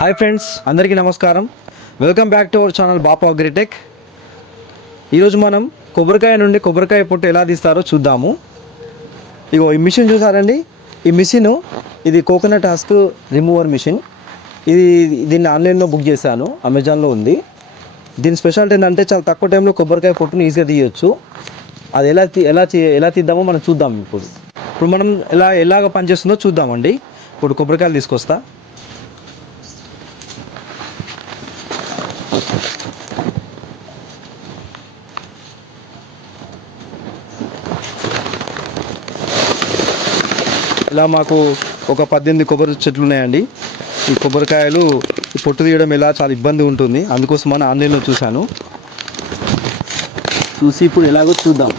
Hi friends, అందరికీ నమస్కారం. Welcome back to our channel Bapu agritech. ఈరోజు మనం కొబ్బరికాయ నుండి కొబ్బరికాయ పొట్టు ఎలా తీస్తారో చూద్దాము. ఇగో ఈ మిషన్ చూసారండి. ఈ మిషన్ ఇది కోకోనట్ హస్క్ రిమూవర్ మిషన్. దీన్ని ఆన్లైన్లో బుక్ చేశాను, అమెజాన్లో ఉంది. దీని స్పెషాలిటీ ఏంటంటే చాలా తక్కువ టైంలో కొబ్బరికాయ పొట్టును ఈజీగా తీయొచ్చు. అది ఎలా తీద్దామో మనం చూద్దాం. ఇప్పుడు మనం ఎలాగ పనిచేస్తుందో చూద్దామండి. ఇప్పుడు కొబ్బరికాయలు తీసుకొస్తా. ఇలా మాకు ఒక 18 కొబ్బరి చెట్లు ఉన్నాయండి. ఈ కొబ్బరికాయలు పొట్టు తీయడం చాలా ఇబ్బంది ఉంటుంది. అందుకోసం అని ఆన్లైన్లో చూశాను. చూసి ఇప్పుడు ఎలాగో చూద్దాం.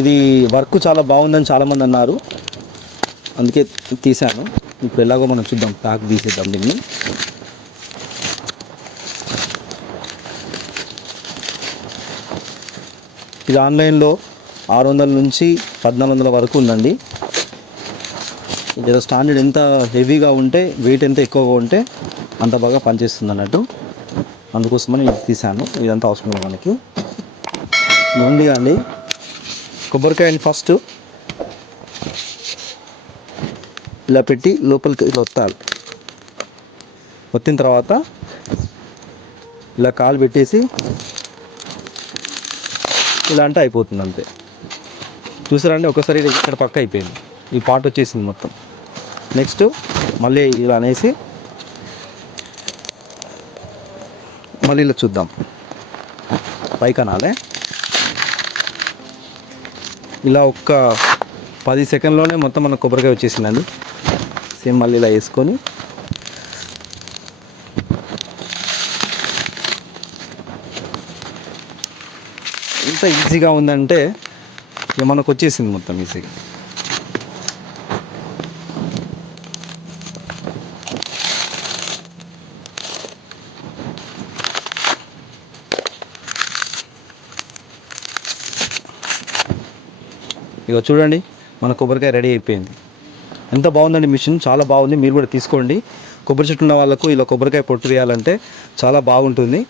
ఇది వర్క్ చాలా బాగుందని చాలామంది అన్నారు, అందుకే తీశాను. ఇప్పుడు ఎలాగో మనం చూద్దాం, తాకు తీసేద్దాం దీన్ని. ఇది ఆన్లైన్లో 600 నుంచి 1400 వరకు ఉందండి. ఇది స్టాండర్డ్ ఎంత హెవీగా ఉంటే, వెయిట్ ఎంత ఎక్కువగా ఉంటే అంత బాగా పనిచేస్తుంది అన్నట్టు. అందుకోసమని ఇది తీసాను. ఇదంతా అవసరం మనకి. ముందుగా అండి కొబ్బరికాయని ఫస్ట్ ఇలా పెట్టి లోపలికి ఇలా ఒత్తాలి. ఒత్తిన తర్వాత ఇలా కాలు పెట్టేసి ఇలా అంటే అయిపోతుంది అంతే. చూసారండి, ఒకసారి ఇక్కడ పక్క అయిపోయింది, ఈ పార్ట్ వచ్చేసింది మొత్తం. నెక్స్ట్ మళ్ళీ ఇలా అనేసి మళ్ళీ ఇలా చూద్దాం, పైకి అనాలే. ఇలా ఒక్క 10 సెకండ్లోనే మొత్తం మన కొబ్బరికాయ వచ్చేసిందండి. సేమ్ మళ్ళీ ఇలా వేసుకొని ఎంత ఈజీగా ఉందంటే ఇక మనకు వచ్చేసింది మొత్తం ఈజీగా. ఇక చూడండి, మన కొబ్బరికాయ రెడీ అయిపోయింది. ఎంత బాగుందండి మిషన్, చాలా బాగుంది. మీరు కూడా తీసుకోండి. కొబ్బరి చెట్టు ఉన్న వాళ్ళకు ఇలా కొబ్బరికాయ పొట్టు తీయాలంటే చాలా బాగుంటుంది.